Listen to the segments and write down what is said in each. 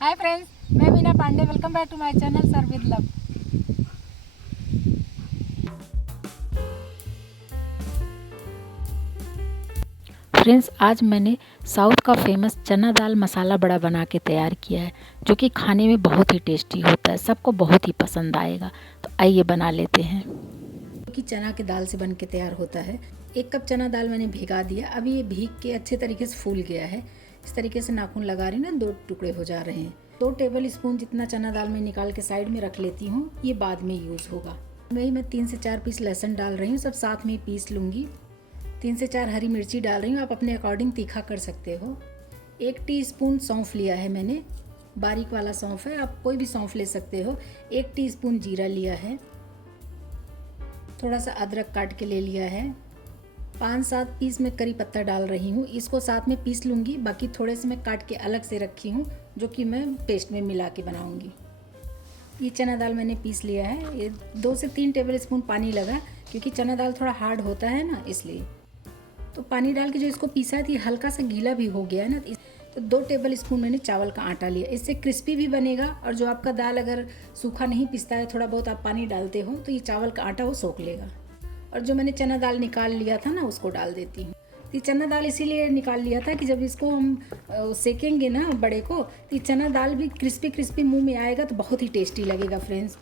हाय friends, मैं Meena Pandey. Welcome back to my channel serve with love. Friends, आज मैंने south का फेमस चना दाल मसाला बड़ा बना के तैयार किया है, जो कि खाने में बहुत ही टेस्टी होता है। सबको बहुत ही पसंद आएगा। तो आइए बना लेते हैं। कि चना की दाल से बन के तैयार होता है। 1 कप चना दाल मैंने भिगा दिया। अभी ये भीग के अच्छे तरीके से फूल गया है। इस तरीके से नाखून लगा रही ना, 2 टुकड़े हो जा रहे हैं। 2 टेबल स्पून जितना चना दाल मैं निकाल के साइड में रख लेती हूँ, ये बाद में यूज़ होगा। मैं 3 से 4 पीस लहसुन डाल रही हूँ, सब साथ में पीस लूँगी। 3 से 4 हरी मिर्ची डाल रही हूँ, आप अपने अकॉर्डिंग तीखा कर सकते हो। 1 टीस्पून सौंफ लिया है मैंने, बारीक वाला सौंफ है, आप कोई भी सौंफ ले सकते हो। 1 टीस्पून जीरा लिया है। थोड़ा सा अदरक काट के ले लिया है। 5-7 पीस में करी पत्ता डाल रही हूँ, इसको साथ में पीस लूँगी। बाकी थोड़े से मैं काट के अलग से रखी हूँ, जो कि मैं पेस्ट में मिला के बनाऊँगी। ये चना दाल मैंने पीस लिया है। ये 2 से 3 टेबल स्पून पानी लगा, क्योंकि चना दाल थोड़ा हार्ड होता है ना, इसलिए। तो पानी डाल के जो इसको पीसा थी, हल्का सा गीला भी हो गया है ना। तो 2 टेबल स्पून मैंने चावल का आटा लिया। इससे क्रिस्पी भी बनेगा, और जो आपका दाल अगर सूखा नहीं पिसता है, थोड़ा बहुत आप पानी डालते हो, तो ये चावल का आटा वो सोख लेगा। और जो मैंने चना दाल निकाल लिया था ना, उसको डाल देती हूँ। ये चना दाल इसीलिए निकाल लिया था कि जब इसको हम सेकेंगे ना बड़े को, तो ये चना दाल भी क्रिस्पी क्रिस्पी मुंह में आएगा, तो बहुत ही टेस्टी लगेगा फ्रेंड्स।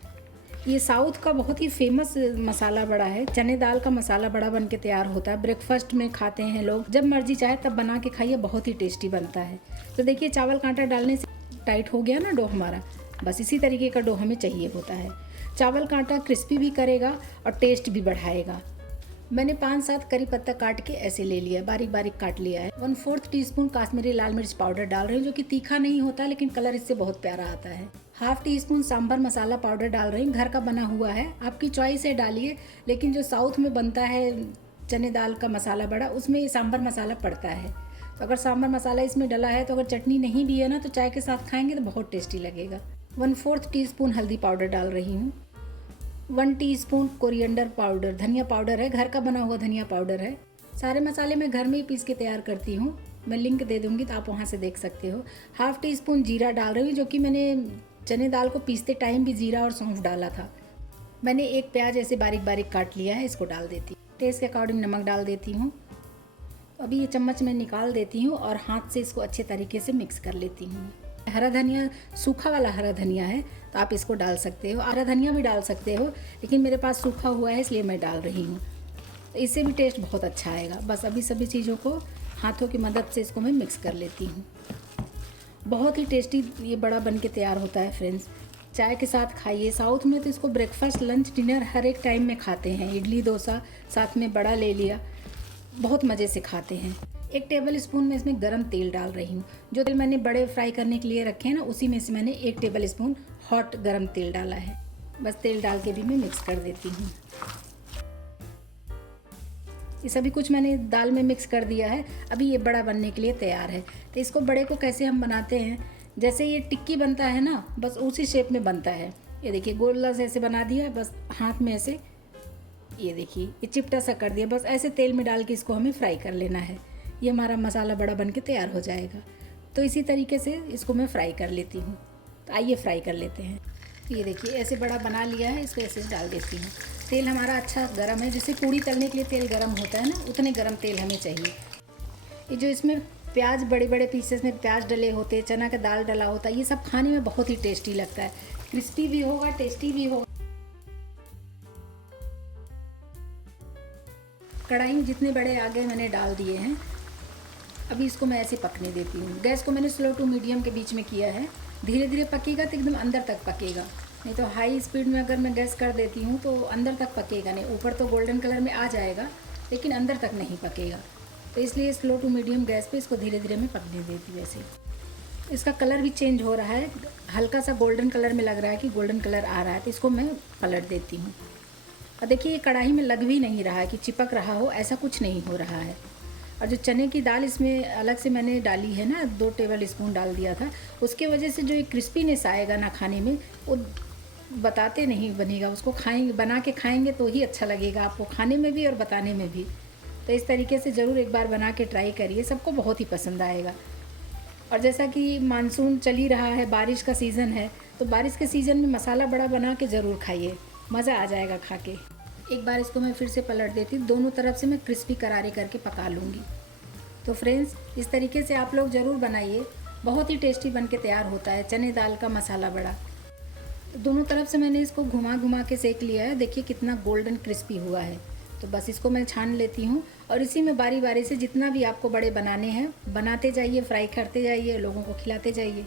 ये साउथ का बहुत ही फेमस मसाला बड़ा है। चने दाल का मसाला बड़ा बन के तैयार होता है। ब्रेकफास्ट में खाते हैं लोग, जब मर्जी चाहे तब बना के खाइए, बहुत ही टेस्टी बनता है। तो देखिए, चावल का आटा डालने से टाइट हो गया ना डो हमारा। बस इसी तरीके का डो हमें चाहिए होता है। चावल का आटा क्रिस्पी भी करेगा और टेस्ट भी बढ़ाएगा। मैंने 5-7 करी पत्ता काट के ऐसे ले लिया है, बारीक बारीक काट लिया है। 1/4 टीस्पून काश्मीरी लाल मिर्च पाउडर डाल रही हूँ, जो कि तीखा नहीं होता, लेकिन कलर इससे बहुत प्यारा आता है। 1/2 टीस्पून सांभर मसाला पाउडर डाल रही हूँ, घर का बना हुआ है, आपकी चॉइस है डालिए। लेकिन जो साउथ में बनता है चने दाल का मसाला बड़ा, उसमें ये सांभर मसाला पड़ता है। तो अगर सांभर मसाला इसमें डला है, तो अगर चटनी नहीं भी है ना, तो चाय के साथ खाएंगे तो बहुत टेस्टी लगेगा। 1/4 टीस्पून हल्दी पाउडर डाल रही हूँ। 1 टीस्पून कोरिएंडर पाउडर, धनिया पाउडर है, घर का बना हुआ धनिया पाउडर है। सारे मसाले मैं घर में ही पीस के तैयार करती हूँ, मैं लिंक दे दूँगी तो आप वहाँ से देख सकते हो। 1/2 टीस्पून जीरा डाल रही हूँ, जो कि मैंने चने दाल को पीसते टाइम भी जीरा और सौंफ डाला था। मैंने 1 प्याज ऐसे बारीक बारीक काट लिया है, इसको डाल देती हूँ। टेस्ट के अकॉर्डिंग नमक डाल देती हूँ। अभी ये चम्मच में निकाल देती हूँ और हाथ से इसको अच्छे तरीके से मिक्स कर लेती हूँ। हरा धनिया, सूखा वाला हरा धनिया है, तो आप इसको डाल सकते हो। हरा धनिया भी डाल सकते हो, लेकिन मेरे पास सूखा हुआ है, इसलिए मैं डाल रही हूँ। तो इससे भी टेस्ट बहुत अच्छा आएगा। बस अभी सभी चीज़ों को हाथों की मदद से इसको मैं मिक्स कर लेती हूँ। बहुत ही टेस्टी ये बड़ा बन के तैयार होता है फ्रेंड्स। चाय के साथ खाइए। साउथ में तो इसको ब्रेकफास्ट, लंच, डिनर हर एक टाइम में खाते हैं। इडली डोसा साथ में बड़ा ले लिया, बहुत मज़े से खाते हैं। 1 टेबल स्पून में इसमें गरम तेल डाल रही हूँ। जो तेल मैंने बड़े फ्राई करने के लिए रखे हैं ना, उसी में से मैंने 1 टेबल स्पून हॉट गरम तेल डाला है। बस तेल डाल के भी मैं मिक्स कर देती हूँ। ये सभी कुछ मैंने दाल में मिक्स कर दिया है। अभी ये बड़ा बनने के लिए तैयार है। तो इसको बड़े को कैसे हम बनाते हैं, जैसे ये टिक्की बनता है ना, बस उसी शेप में बनता है। ये देखिए, गोला से ऐसे बना दिया, बस हाथ में ऐसे, ये देखिए ये चिपटा सा कर दिया। बस ऐसे तेल में डाल के इसको हमें फ्राई कर लेना है। ये हमारा मसाला बड़ा बन के तैयार हो जाएगा। तो इसी तरीके से इसको मैं फ्राई कर लेती हूँ। तो आइए फ्राई कर लेते हैं। ये देखिए, ऐसे बड़ा बना लिया है, इसको ऐसे डाल देती हूँ। तेल हमारा अच्छा गर्म है, जैसे पूड़ी तलने के लिए तेल गर्म होता है ना, उतने गर्म तेल हमें चाहिए। ये जो इसमें प्याज, बड़े बड़े पीसेस में प्याज डले होते हैं, चना का दाल डला होता है, ये सब खाने में बहुत ही टेस्टी लगता है। क्रिस्पी भी होगा, टेस्टी भी होगा। कढ़ाई में जितने बड़े आ गए मैंने डाल दिए हैं। अभी इसको मैं ऐसे पकने देती हूँ। गैस को मैंने स्लो टू मीडियम के बीच में किया है। धीरे धीरे पकेगा तो एकदम अंदर तक पकेगा, नहीं तो हाई स्पीड में अगर मैं गैस कर देती हूँ तो अंदर तक पकेगा नहीं। ऊपर तो गोल्डन कलर में आ जाएगा, लेकिन अंदर तक नहीं पकेगा। तो इसलिए स्लो टू मीडियम गैस पे इसको धीरे धीरे मैं पकने देती हूँ। ऐसे इसका कलर भी चेंज हो रहा है, हल्का सा गोल्डन कलर में लग रहा है कि गोल्डन कलर आ रहा है, तो इसको मैं पलट देती हूँ। और देखिए, ये कढ़ाई में लग भी नहीं रहा है कि चिपक रहा हो, ऐसा कुछ नहीं हो रहा है। और जो चने की दाल इसमें अलग से मैंने डाली है ना, 2 टेबल स्पून डाल दिया था, उसके वजह से जो ये क्रिस्पीनेस आएगा ना खाने में, वो बताते नहीं बनेगा। उसको खाएंगे, बना के खाएंगे तो ही अच्छा लगेगा आपको, खाने में भी और बताने में भी। तो इस तरीके से ज़रूर एक बार बना के ट्राई करिए, सबको बहुत ही पसंद आएगा। और जैसा कि मानसून चल ही रहा है, बारिश का सीज़न है, तो बारिश के सीज़न में मसाला बड़ा बना के ज़रूर खाइए, मज़ा आ जाएगा खा के। एक बार इसको मैं फिर से पलट देती हूँ, दोनों तरफ से मैं क्रिस्पी करारे करके पका लूँगी। तो फ्रेंड्स, इस तरीके से आप लोग ज़रूर बनाइए, बहुत ही टेस्टी बन के तैयार होता है चने दाल का मसाला बड़ा। तो दोनों तरफ से मैंने इसको घुमा घुमा के सेक लिया है, देखिए कितना गोल्डन क्रिस्पी हुआ है। तो बस इसको मैं छान लेती हूँ और इसी में बारी बारी से जितना भी आपको बड़े बनाने हैं बनाते जाइए, फ्राई करते जाइए, लोगों को खिलाते जाइए।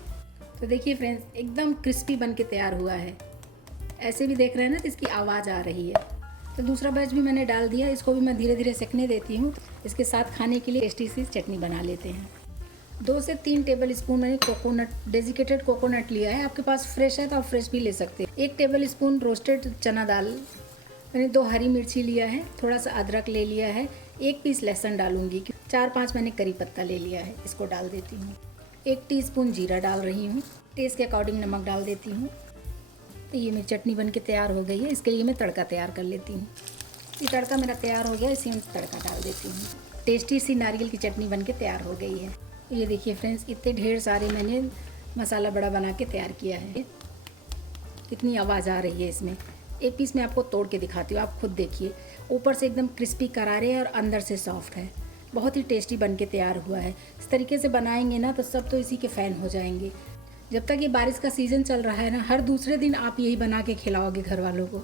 तो देखिए फ्रेंड्स, एकदम क्रिस्पी बन के तैयार हुआ है। ऐसे भी देख रहे हैं ना, तो इसकी आवाज़ आ रही है। तो दूसरा बैच भी मैंने डाल दिया, इसको भी मैं धीरे धीरे सेकने देती हूँ। इसके साथ खाने के लिए टेस्टी सी चटनी बना लेते हैं। 2 से 3 टेबल स्पून मैंने कोकोनट, डेजिकेटेड कोकोनट लिया है। आपके पास फ्रेश है तो आप फ्रेश भी ले सकते हैं। 1 टेबल स्पून रोस्टेड चना दाल, मैंने 2 हरी मिर्ची लिया है, थोड़ा सा अदरक ले लिया है, 1 पीस लहसुन डालूंगी, 4-5 मैंने करी पत्ता ले लिया है, इसको डाल देती हूँ। 1 टीस्पून जीरा डाल रही हूँ, टेस्ट के अकॉर्डिंग नमक डाल देती हूँ। तो ये मेरी चटनी बन के तैयार हो गई है। इसके लिए मैं तड़का तैयार कर लेती हूँ। ये तड़का मेरा तैयार हो गया, इसी में तड़का डाल देती हूँ। टेस्टी सी नारियल की चटनी बन के तैयार हो गई है। ये देखिए फ्रेंड्स, इतने ढेर सारे मैंने मसाला बड़ा बना के तैयार किया है। कितनी आवाज़ आ रही है इसमें। एक पीस मैं आपको तोड़ के दिखाती हूँ, आप खुद देखिए। ऊपर से एकदम क्रिस्पी करारे है और अंदर से सॉफ्ट है। बहुत ही टेस्टी बन के तैयार हुआ है। इस तरीके से बनाएंगे ना तो सब तो इसी के फ़ैन हो जाएंगे। जब तक ये बारिश का सीज़न चल रहा है ना, हर दूसरे दिन आप यही बना के खिलाओगे घर वालों को।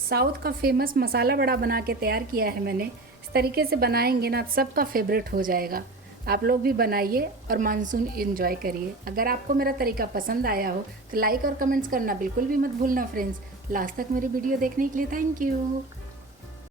साउथ का फेमस मसाला बड़ा बना के तैयार किया है मैंने। इस तरीके से बनाएंगे ना सबका फेवरेट हो जाएगा। आप लोग भी बनाइए और मानसून एंजॉय करिए। अगर आपको मेरा तरीका पसंद आया हो तो लाइक और कमेंट्स करना बिल्कुल भी मत भूलना फ्रेंड्स। लास्ट तक मेरी वीडियो देखने के लिए थैंक यू।